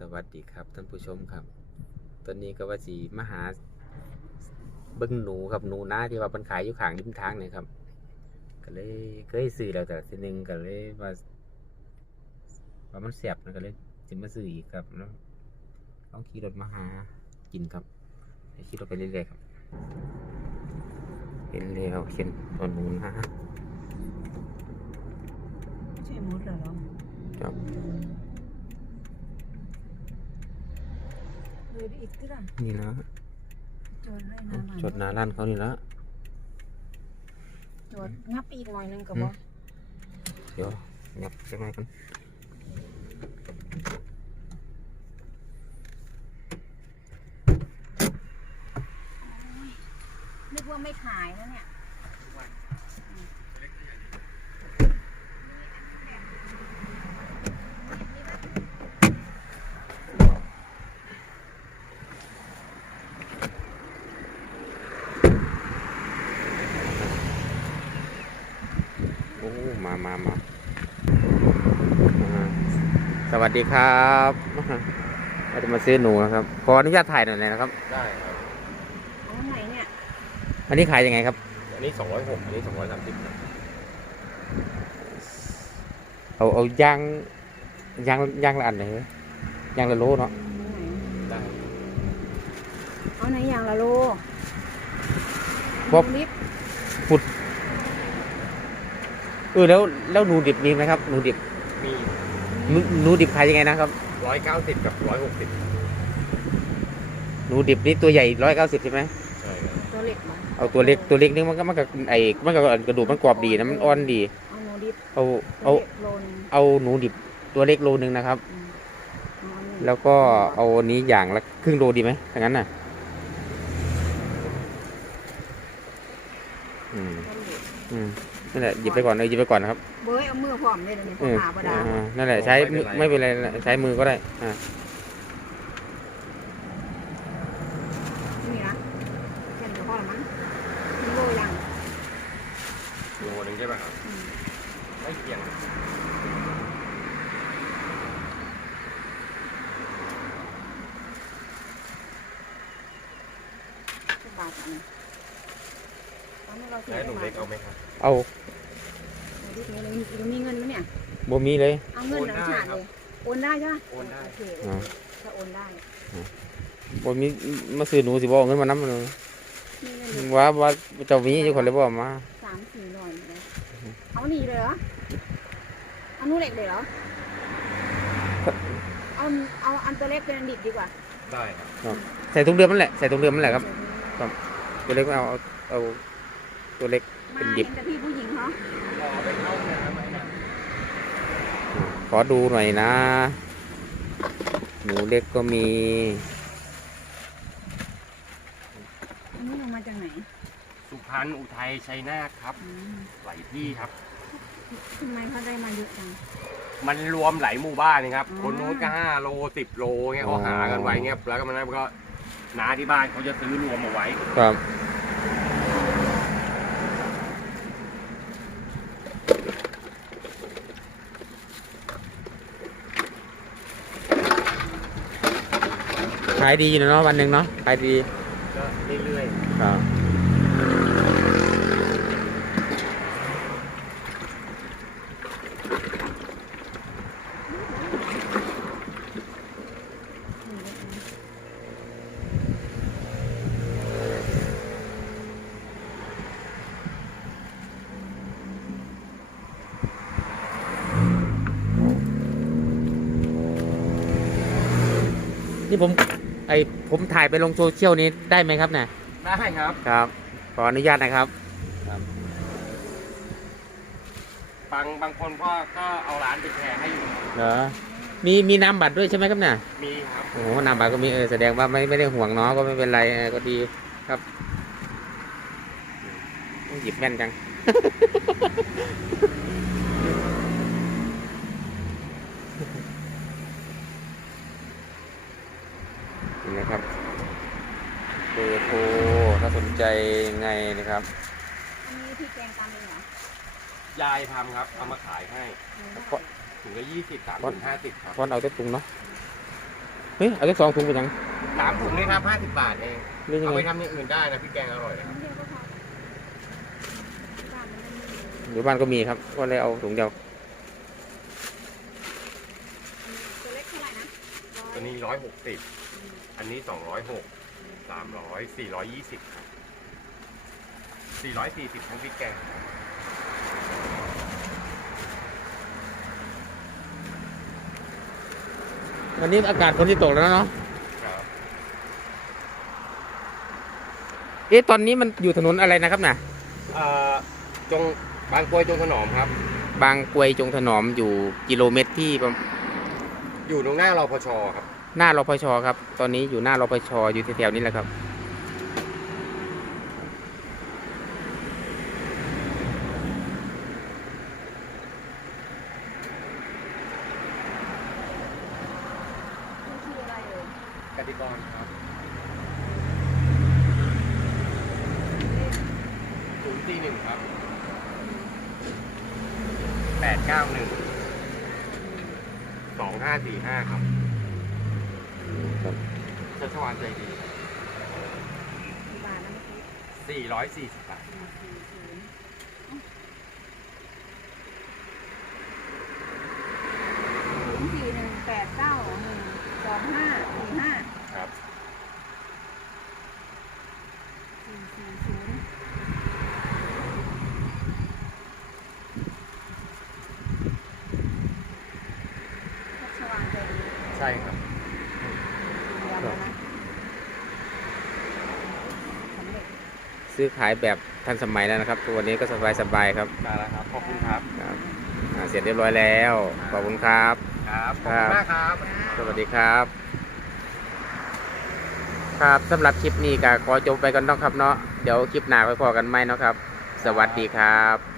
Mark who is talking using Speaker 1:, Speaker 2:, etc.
Speaker 1: สวัสดีครับท่านผู้ชมครับตอนนี้ก็ว่าสีมาหาเบิ้งหนูครับหนูนาที่ว่ามันขายอยู่ข้างริมทางเนี่ยครับก็เลยเคยซื้อแล้วแต่ทีนึงก็เลยว่ามันเสียบนะก็เลยจะมาซื้ออีกครับแล้วต้องขี่รถมาหากินครับขี่รถไปเรื่อยๆครับเห็นเลยครับเห็นตัวหนูนา
Speaker 2: ใช่มดเหรอ
Speaker 1: ครับ
Speaker 2: เลยอีกที่ละ
Speaker 1: นี่นะ
Speaker 2: จอดให้น้ำ
Speaker 1: จดหน้าร้านเขานี่ละ
Speaker 2: จอดงับอีกหน่อยนึงก็บอก
Speaker 1: เดี๋ยวงับสักหน่อยกัน
Speaker 2: นึกว่าไม่ขายแล้วเนี่ย
Speaker 1: โอ้มาสวัสดีครับเราจะมาซื้อหนูนะครับขออนุญาตถ่ายหน่อยนะครับ
Speaker 3: ได้ครับ
Speaker 2: เอาไหนเนี่ย
Speaker 1: อันนี้ขายยังไงครับ
Speaker 3: อันนี้206อันนี้230ครับ
Speaker 1: เอายางละอันเลยยางละโลเนาะ
Speaker 3: ได้
Speaker 2: เอาไหนอย่างละโลลิตร
Speaker 1: ฟุดแล้วหนูดิบมีไหมครับหนูดิบ
Speaker 3: มี
Speaker 1: หนูดิบขายยังไงนะครับ
Speaker 3: 190กับ160
Speaker 1: หนูดิบนี่ตัวใหญ่190ใช่ไหม
Speaker 3: ใช่ครับ
Speaker 2: ตัวเล็กมั้ง
Speaker 1: เอาตัวเล็กนี่มันก็กระดูกมันกรอบดีนะมันอ่อนดี
Speaker 2: เอาหนูดิบ
Speaker 1: เอาหนูดิบตัวเล็กโลนึงนะครับแล้วก็เอานี้อย่างละครึ่งโลดีไหมถ้างั้นน่ะนั่นแหละหยิบไปก่อนเลยหยิบไปก่อนนะครับ
Speaker 2: เบ้ยเอามือพร้อมเลยเดี๋ยวนี้พอหาบ่ได้
Speaker 1: นั่นแหละใช้ไม่เป็นไรใช้มือก็ได้
Speaker 2: นี่นะแค่นี้ก็พอละมั้งโลยัง
Speaker 3: โลนึงใช่ป่ะครับไม่เกี่ยง
Speaker 2: บาทนึง
Speaker 3: ให้หนูเล็กเอาไหมครับ
Speaker 1: เอา
Speaker 2: มีเงินไหมเนี่ย
Speaker 1: บ่มีเลย
Speaker 2: เอาเงินหลังฉากเลยโอนได้ใช่ไหมโอนได้โอเคถ้าโอนได้
Speaker 1: บ่มีมาซื้อหนูสิบ่เอาเงินมานับเลยว่าเจ้ามีอยู่คนเลยบ่มา
Speaker 2: 3-4หน่อยเลยเอาหนีเลยเหรอเอานู่นเล็กเลยเหรอเอาอันตัวเล็กเป็นอันดิบดีกว่า
Speaker 3: ได้ครับ
Speaker 1: ใส่ถุงเดือมนั่นแหละใส่ถุงเดือมนั่นแหละครับตัวเล็กไม่เอาตัวเล็กเป็นดิบ
Speaker 2: แต่พี่ผู้หญิงเหรอ
Speaker 3: ไปเข้าน้ำไหมนะ
Speaker 1: ขอดูหน่อยนะหนูเล็กก็มี
Speaker 2: อันนี้ลงมาจากไหน
Speaker 3: สุพรรณอุทัยชัยนาทครับหลายที่ครับ
Speaker 2: ทำไมเขาได้มาเยอะจัง
Speaker 3: มันรวมหลายหมู่บ้านนะครับคนโน้นก็5 โล 10 โลเงี้ยเขาหากันไว้เงี้ยแล้วก็มันก็น้าที่บ้านเขาจะซื้อรวมเอาไว้
Speaker 1: ครับขายดีอยู่เนาะวันหนึ่งเนาะขายดี
Speaker 3: ก็เรื่อย
Speaker 1: ๆครับนี่ผมถ่ายไปลงโซเชียลนี้ได้ไหมครับเนี่ย
Speaker 3: ได้ครับ
Speaker 1: ครับขออนุญาตนะครับ
Speaker 3: บางคนก็เอาร้านไปแชร์ให้อยู่
Speaker 1: เหรอมีนามบัตรด้วยใช่ไหมครับเนี่ย
Speaker 3: มีครับ
Speaker 1: โอ้นามบัตรก็มีแสดงว่าไม่ได้ห่วงเนาะก็ไม่เป็นไรก็ดีครับหยิบแม่นจังนี่นะครับเบอร์โทรถ้าสนใจยังไงนะครับ
Speaker 2: อันนี้พี่แกงตามเองเหร
Speaker 3: อยายทำครับเอามาขายให้ถุงละ20 30 50ครับ
Speaker 1: พอนเอาแต่ตุงเนาะเฮ้ยเอาสัก2 ถุงไปยัง
Speaker 3: 3 ถุงนี่ครับ50 บาทเอง
Speaker 1: หรือยัง
Speaker 3: เอา
Speaker 1: ไง
Speaker 3: ไปทำอย่างอื่นได้นะพี่แกงอร่อยนะ
Speaker 2: น้ำเดียวก็พอบ้านมันไม่มี
Speaker 1: อยู่บ้านก็มีครับก็เลยเอาถุงเดียว
Speaker 2: ตัวเล็กเท่าไหร่นะ
Speaker 3: ตัวนี้160อันนี้206 300 420ครับ440ทั้งพี่แกง
Speaker 1: วันนี้อากาศฝนจะตกแล้วเนาะ
Speaker 3: ครับ
Speaker 1: ตอนนี้มันอยู่ถนนอะไรนะครับน่ะ
Speaker 3: จงบางกรวยจงถนอมครับ
Speaker 1: บางกรวยจงถนอมอยู่กิโลเมตรที่ประมาณ
Speaker 3: อยู่ตรงหน้ารพชครับ
Speaker 1: หน้ารพชครับ ตอนนี้อยู่หน้ารพชอยู่แถวๆนี้แหละครับ
Speaker 2: ชื่ออะไรเอ่ย
Speaker 3: กติกรครับ041ครับ891 2545ครับชัชวานใจดี
Speaker 2: กี่บาทนะเมื่อกี้
Speaker 3: 440 บาท
Speaker 2: 04189125454
Speaker 3: ครับ
Speaker 2: ชัชวานใจดี
Speaker 3: ใช่ครับ
Speaker 2: ยำแล้วนะสำเร็จ
Speaker 1: ซื้อขายแบบทันสมัยแล้วนะครับตัวนี้ก็สบายๆครับ
Speaker 3: ได้แล้วครับ ขอบคุณครับ
Speaker 1: ครับเสร็จเรียบร้อยแล้วขอบคุณครับ
Speaker 3: ครับ ขอบคุณมากครับ
Speaker 1: สวัสดีครับ ครับสำหรับคลิปนี้ก็ขอจบไปกันเนาะครับเนาะเดี๋ยวคลิปหน้าค่อยพอกันไหมเนาะครับ สวัสดีครับ